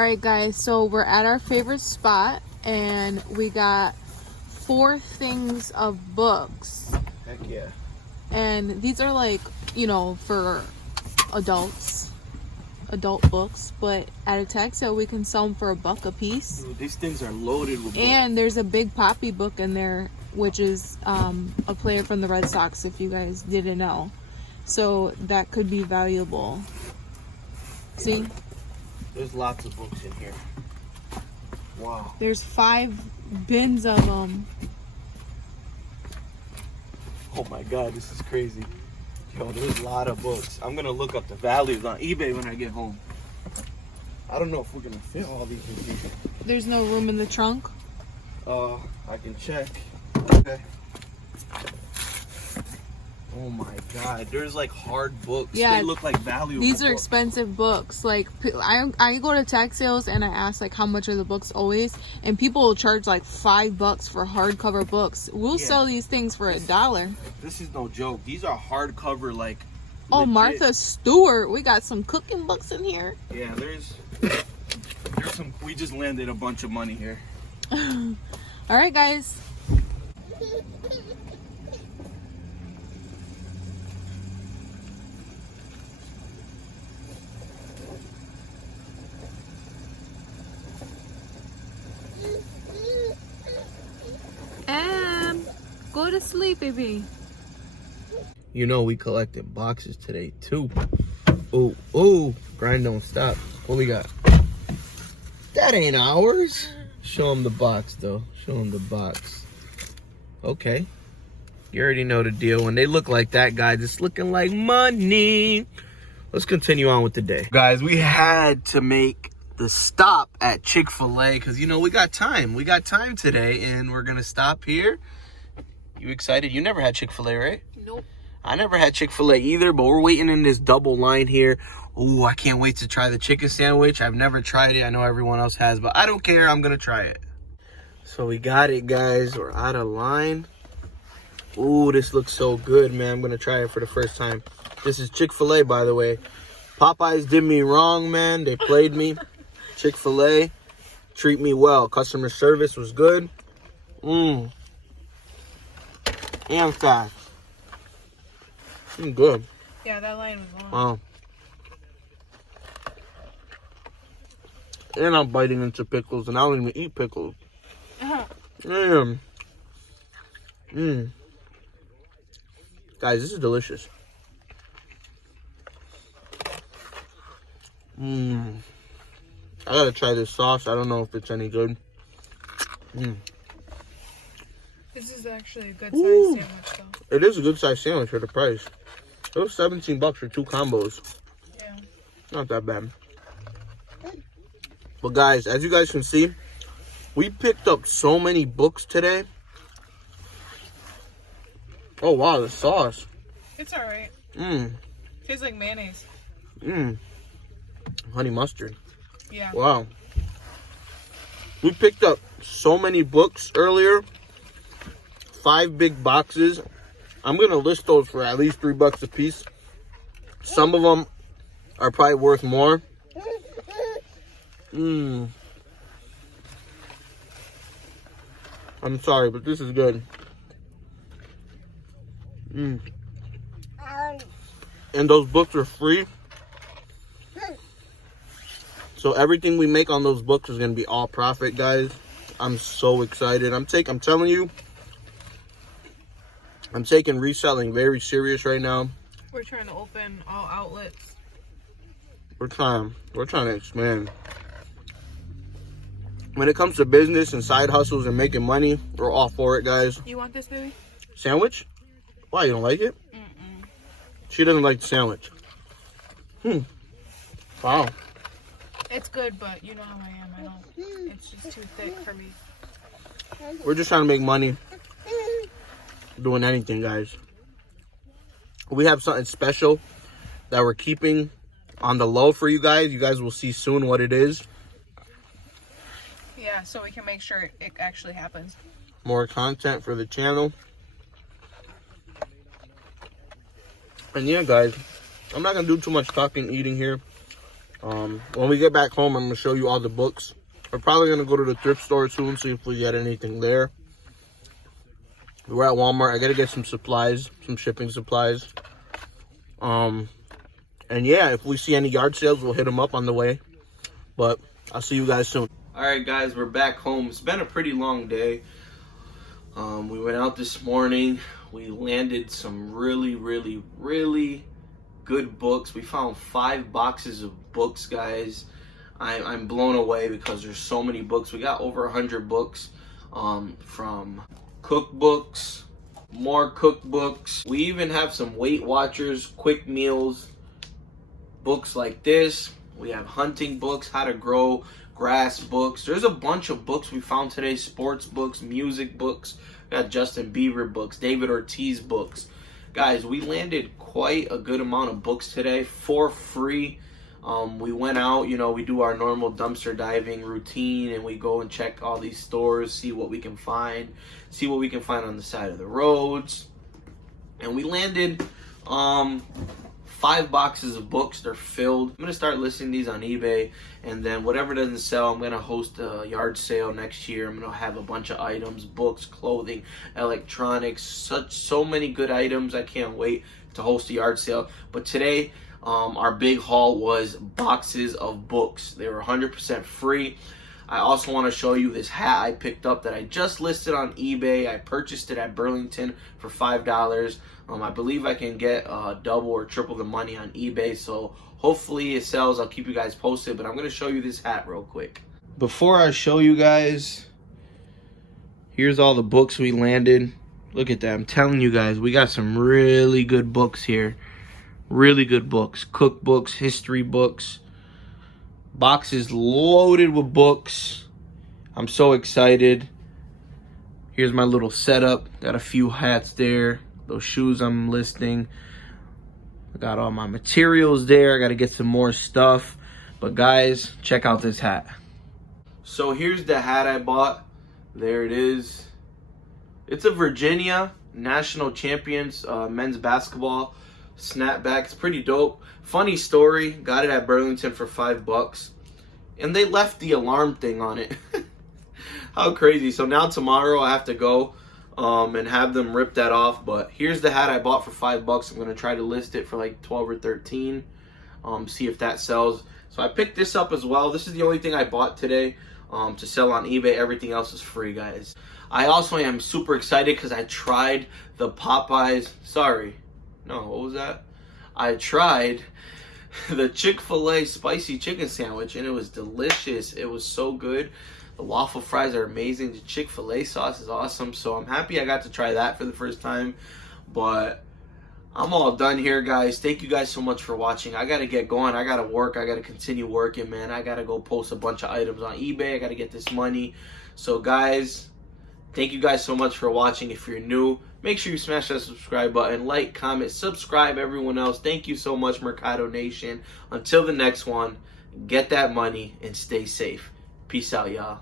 All right, guys, so we're at our favorite spot and we got 4 things of books. Heck yeah. And these are like, you know, for adult books, but at a tag sale we can sell them for $1 a piece. Dude, these things are loaded with books. And there's a Big Papi book in there, which is a player from the Red Sox, if you guys didn't know. So that could be valuable. See? There's lots of books in here. Wow. There's 5 bins of them. Oh my god, this is crazy. Yo, there's a lot of books. I'm gonna look up the values on eBay when I get home. I don't know if we're gonna fit all these in here. There's no room in the trunk. I can check. Okay. Oh my god, there's like hard books. Yeah, they look like valuable these are books. expensive books. Like I go to tag sales and I ask like how much are the books always, and people will charge like $5 for hardcover books. We'll sell these things for $1. This is no joke. These are hardcover, like. Oh, legit. Martha Stewart, we got some cooking books in here. Yeah, there's some. We just landed a bunch of money here. All right, guys. Go to sleep, baby. You know we collected boxes today too. Ooh, grind don't stop. What we got? That ain't ours. Show them the box though. Show them the box. Okay. You already know the deal. When they look like that, guys, it's looking like money. Let's continue on with the day. Guys, we had to make the stop at Chick-fil-A because, you know, we got time. We got time today, and we're going to stop here. You excited? You never had Chick-fil-A, right? Nope. I never had Chick-fil-A either, but we're waiting in this double line here. Ooh, I can't wait to try the chicken sandwich. I've never tried it. I know everyone else has, but I don't care. I'm going to try it. So we got it, guys. We're out of line. Ooh, this looks so good, man. I'm going to try it for the first time. This is Chick-fil-A, by the way. Popeyes did me wrong, man. They played me. Chick-fil-A, treat me well. Customer service was good. And fast. Good. Yeah, that line was long. Wow. And I'm biting into pickles, and I don't even eat pickles. Damn. Guys, this is delicious. I gotta try this sauce. I don't know if it's any good. This is actually a good size sandwich, though. It is a good size sandwich for the price. It was $17 for 2 combos. Yeah. Not that bad. But guys, as you guys can see, we picked up so many books today. Oh wow, the sauce. It's alright. Tastes like mayonnaise. Honey mustard. Yeah. Wow. We picked up so many books earlier. 5 big boxes. I'm going to list those for at least $3 a piece. Some of them are probably worth more. I'm sorry, but this is good. And those books are free. So everything we make on those books is going to be all profit, guys. I'm so excited. I'm telling you, I'm taking reselling very serious right now. We're trying to open all outlets. We're trying to expand. When it comes to business and side hustles and making money, we're all for it, guys. You want this, baby? Sandwich? Why, you don't like it? She doesn't like the sandwich. Wow. It's good, but you know how I am. I don't. It's just too thick for me. We're just trying to make money doing anything, guys. We have something special that we're keeping on the low for you guys. You guys will see soon what it is. Yeah, so we can make sure it actually happens. More content for the channel. And yeah, guys, I'm not going to do too much talking, eating here. When we get back home, I'm going to show you all the books. We're probably going to go to the thrift store soon, see if we get anything there. We're at Walmart. I got to get some supplies, some shipping supplies. And yeah, if we see any yard sales, we'll hit them up on the way. But I'll see you guys soon. All right, guys, we're back home. It's been a pretty long day. We went out this morning. We landed some really, really, really good books. We found 5 boxes of books, guys. I'm blown away because there's so many books. We got over 100 books, from cookbooks, more cookbooks. We even have some Weight Watchers, quick meals, books like this. We have hunting books, how to grow grass books. There's a bunch of books we found today. Sports books, music books. We got Justin Bieber books, David Ortiz books. Guys, we landed quite a good amount of books today for free. We went out, you know, we do our normal dumpster diving routine, and we go and check all these stores, see what we can find on the side of the roads. And we landed 5 boxes of books. They're filled. I'm gonna start listing these on eBay, and then whatever doesn't sell, I'm gonna host a yard sale next year. I'm gonna have a bunch of items, books, clothing, electronics, so many good items. I can't wait to host a yard sale. But today, our big haul was boxes of books. They were 100% free. I also want to show you this hat I picked up that I just listed on eBay. I purchased it at Burlington for $5. I believe I can get double or triple the money on eBay, so hopefully it sells. I'll keep you guys posted, but I'm going to show you this hat real quick. Before I show you guys, here's all the books we landed. Look at that. I'm telling you guys, we got some really good books here. Really good books. Cookbooks, history books. Boxes loaded with books. I'm so excited. Here's my little setup. Got a few hats there. Those shoes I'm listing. I got all my materials there. I got to get some more stuff. But guys, check out this hat. So here's the hat I bought. There it is. It's a Virginia National Champions men's basketball snapback. It's pretty dope. Funny story, got it at Burlington for $5, and they left the alarm thing on it. How crazy. So now tomorrow I have to go and have them rip that off. But here's the hat I bought for $5. I'm gonna try to list it for like 12 or 13, see if that sells. So I picked this up as well. This is the only thing I bought today to sell on eBay. Everything else is free, guys. I also am super excited because I tried the Popeyes, what was that? I tried the Chick-fil-A spicy chicken sandwich, and it was delicious. It was so good. The waffle fries are amazing. The Chick-fil-A sauce is awesome. So I'm happy I got to try that for the first time. But I'm all done here, guys. Thank you guys so much for watching. I got to get going. I got to work. I got to continue working, man. I got to go post a bunch of items on eBay. I got to get this money. So, guys, thank you guys so much for watching. If you're new, make sure you smash that subscribe button, like, comment, subscribe, everyone else. Thank you so much, Mercado Nation. Until the next one, get that money and stay safe. Peace out, y'all.